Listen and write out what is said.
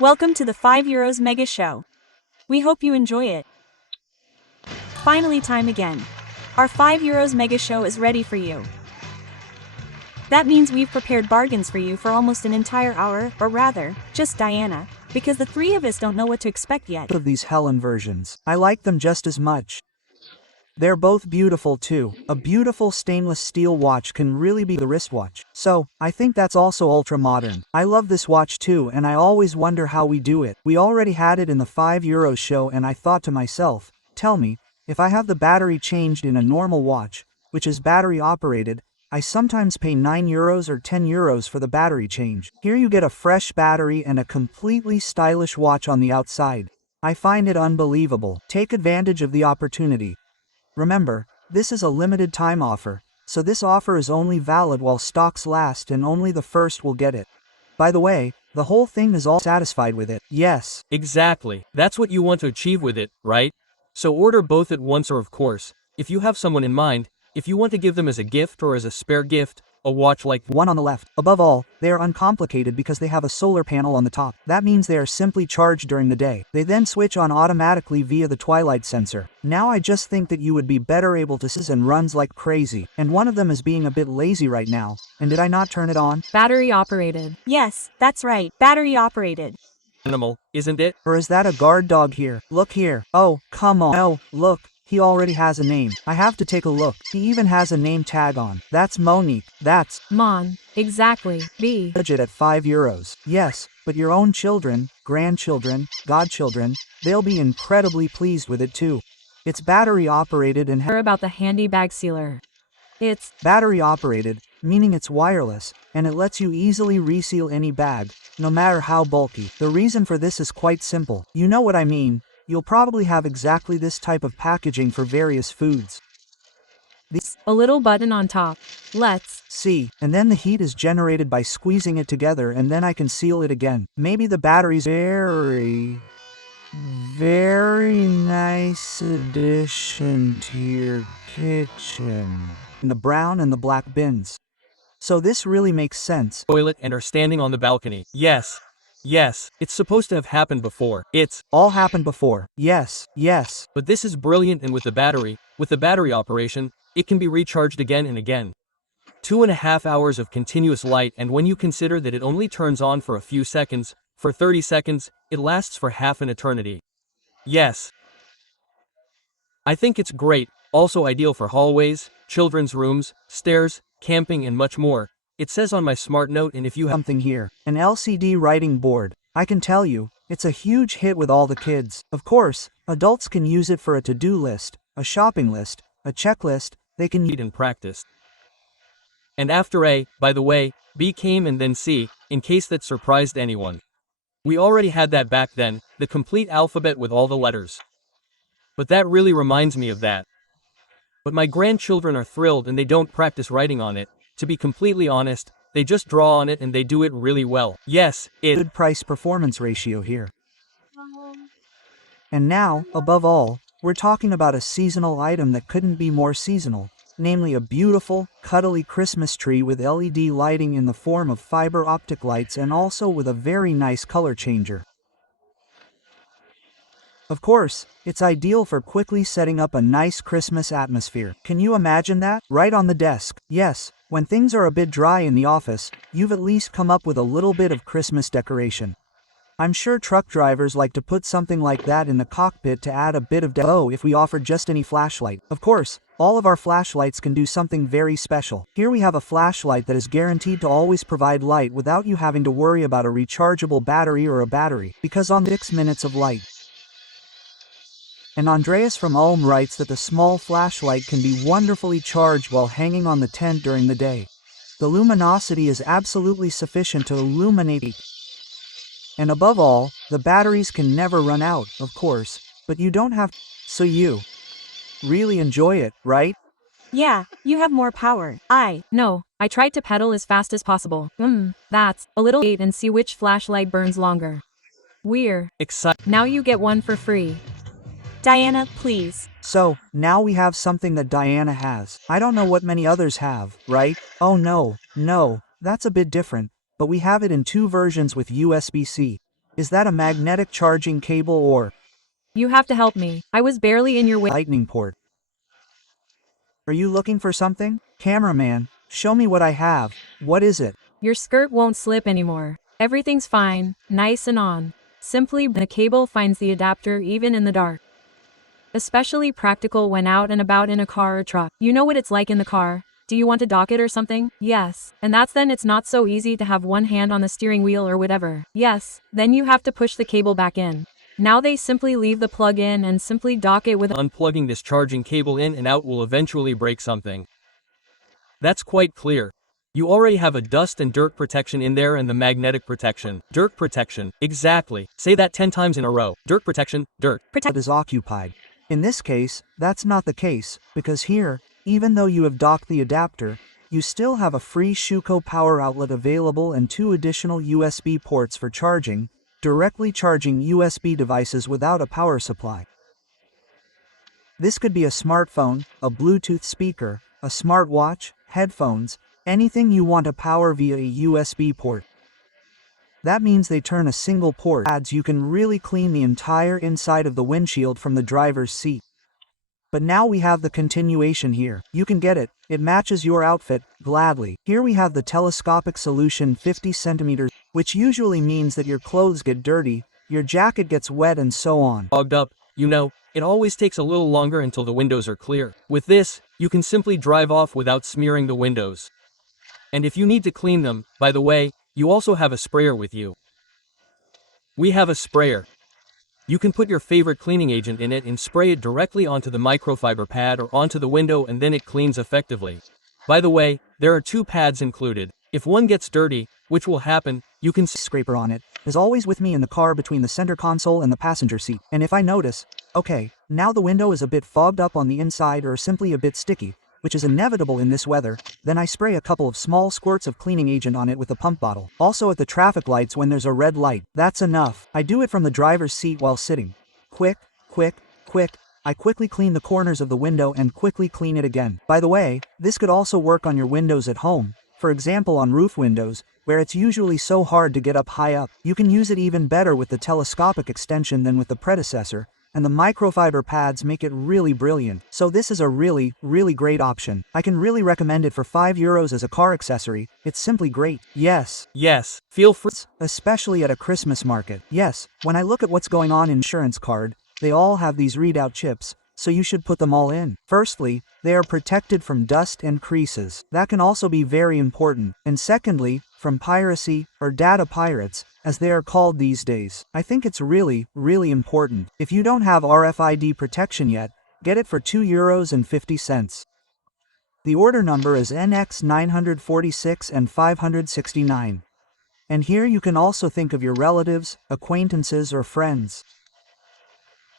Welcome to the 5 Euros Mega Show. We hope you enjoy it. Finally, time again. Our 5 Euros Mega Show is ready for you. That means we've prepared bargains for you for almost an entire hour, or rather, just Diana, because the three of us don't know what to expect yet. Of these Helen versions, I like them just as much. They're both beautiful too. A beautiful stainless steel watch can really be the wristwatch. So, I think that's also ultra modern. I love this watch too, and I always wonder how we do it. We already had it in the 5 Euros show, and I thought to myself, tell me, if I have the battery changed in a normal watch, which is battery operated, I sometimes pay 9 euros or 10 euros for the battery change. Here you get a fresh battery and a completely stylish watch on the outside. I find it unbelievable. Take advantage of the opportunity. Remember, this is a limited time offer, so this offer is only valid while stocks last and only the first will get it. By the way, the whole thing is all satisfied with it. Yes. Exactly. That's what you want to achieve with it, right? So order both at once, or of course, if you have someone in mind, if you want to give them as a gift or as a spare gift, a watch like one on the left. Above all, they are uncomplicated because they have a solar panel on the top. That means they are simply charged during the day. They then switch on automatically via the twilight sensor. Now I just think that you would be better able to see and runs like crazy. And one of them is being a bit lazy right now. And did I not turn it on? Battery operated. Yes, that's right. Battery operated. animal, isn't it? Or is that a guard dog here? Look here. Oh, come on. No, look. He already has a name. I have to take a look. He even has a name tag on. That's Monique. That's Mon. Exactly. B. budget at 5 euros. Yes, but your own children, grandchildren, godchildren, they'll be incredibly pleased with it too. It's battery operated and Hear about the handy bag sealer. It's battery operated, meaning it's wireless, and it lets you easily reseal any bag, no matter how bulky. The reason for this is quite simple. You know what I mean. You'll probably have exactly this type of packaging for various foods. a little button on top. Let's see, and then the heat is generated by squeezing it together, and then I can seal it again. Maybe the battery's very nice addition to your kitchen. In the brown and the black bins. So this really makes sense. Toilet and are standing on the balcony. Yes. Yes, it's supposed to have happened before. It's all happened before. Yes, yes. But this is brilliant, and with the battery operation, it can be recharged again and again. 2.5 hours of continuous light, and when you consider that it only turns on for a few seconds, for 30 seconds, it lasts for half an eternity. Yes. I think it's great, also ideal for hallways, children's rooms, stairs, camping and much more. It says on my smart note, and if you have something here, an LCD writing board, I can tell you, it's a huge hit with all the kids. Of course, adults can use it for a to-do list, a shopping list, a checklist, they can use it in practice. And after A, by the way, B came and then C, in case that surprised anyone. We already had that back then, the complete alphabet with all the letters. But that really reminds me of that. But my grandchildren are thrilled, and they don't practice writing on it. To be completely honest, they just draw on it and they do it really well. Yes, good price-performance ratio here. And now, above all, we're talking about a seasonal item that couldn't be more seasonal, namely a beautiful, cuddly Christmas tree with LED lighting in the form of fiber optic lights, and also with a very nice color changer. Of course, it's ideal for quickly setting up a nice Christmas atmosphere. Can you imagine that? Right on the desk. Yes, when things are a bit dry in the office, you've at least come up with a little bit of Christmas decoration. I'm sure truck drivers like to put something like that in the cockpit to add a bit of if we offered just any flashlight. Of course, all of our flashlights can do something very special. Here we have a flashlight that is guaranteed to always provide light without you having to worry about a rechargeable battery or a battery, because on 6 minutes of light. And Andreas from Ulm writes that the small flashlight can be wonderfully charged while hanging on the tent during the day. The luminosity is absolutely sufficient to illuminate it. And above all, the batteries can never run out, of course, but you don't have to. So you really enjoy it, right? Yeah, you have more power. No, I tried to pedal as fast as possible. That's a little wait and see which flashlight burns longer. We're excited. Now you get one for free. Diana, please. So, now we have something that Diana has. I don't know what many others have, right? Oh no, that's a bit different, but we have it in 2 versions with USB-C. Is that a magnetic charging cable or You have to help me. I was barely in your way. lightning port? Are you looking for something? Cameraman, show me what I have. What is it? Your skirt won't slip anymore. Everything's fine, nice and on. Simply, the cable finds the adapter even in the dark. Especially practical when out and about in a car or truck. You know what it's like in the car. Do you want to dock it or something? Yes. And that's then it's not so easy to have one hand on the steering wheel or whatever. Yes. Then you have to push the cable back in. Now they simply leave the plug in and simply dock it with Unplugging this charging cable in and out will eventually break something. That's quite clear. You already have a dust and dirt protection in there and the magnetic protection. Dirt protection. Exactly. Say that 10 times in a row. Dirt protection, dirt. It is occupied. In this case, that's not the case, because here, even though you have docked the adapter, you still have a free Schuko power outlet available and 2 additional USB ports for charging, directly charging USB devices without a power supply. This could be a smartphone, a Bluetooth speaker, a smartwatch, headphones, anything you want to power via a USB port. That means they turn a single port. You can really clean the entire inside of the windshield from the driver's seat. But now we have the continuation here. You can get it. It matches your outfit, gladly. Here we have the telescopic solution 50 centimeters, which usually means that your clothes get dirty, your jacket gets wet and so on. Fogged up, you know, it always takes a little longer until the windows are clear. With this, you can simply drive off without smearing the windows. And if you need to clean them, by the way, you also have a sprayer with you. We have a sprayer. You can put your favorite cleaning agent in it and spray it directly onto the microfiber pad or onto the window and then it cleans effectively. By the way, there are 2 pads included. If one gets dirty, which will happen, you can Scraper on it is always with me in the car between the center console and the passenger seat. And if I notice, okay, now the window is a bit fogged up on the inside or simply a bit sticky, which is inevitable in this weather, then I spray a couple of small squirts of cleaning agent on it with a pump bottle. Also at the traffic lights when there's a red light. That's enough. I do it from the driver's seat while sitting. Quick, quick, quick. I quickly clean the corners of the window and quickly clean it again. By the way, this could also work on your windows at home. For example on roof windows, where it's usually so hard to get up high up. You can use it even better with the telescopic extension than with the predecessor, and the microfiber pads make it really brilliant. So this is a really, really great option. I can really recommend it for €5 as a car accessory. It's simply great. Yes, feel free. especially at a Christmas market. Yes, when I look at what's going on in insurance card, they all have these readout chips, so you should put them all in. Firstly, they are protected from dust and creases. That can also be very important. And secondly, from piracy, or data pirates, as they are called these days. I think it's really, really important. If you don't have RFID protection yet, get it for €2.50. The order number is NX946 and 569. And here you can also think of your relatives, acquaintances or friends.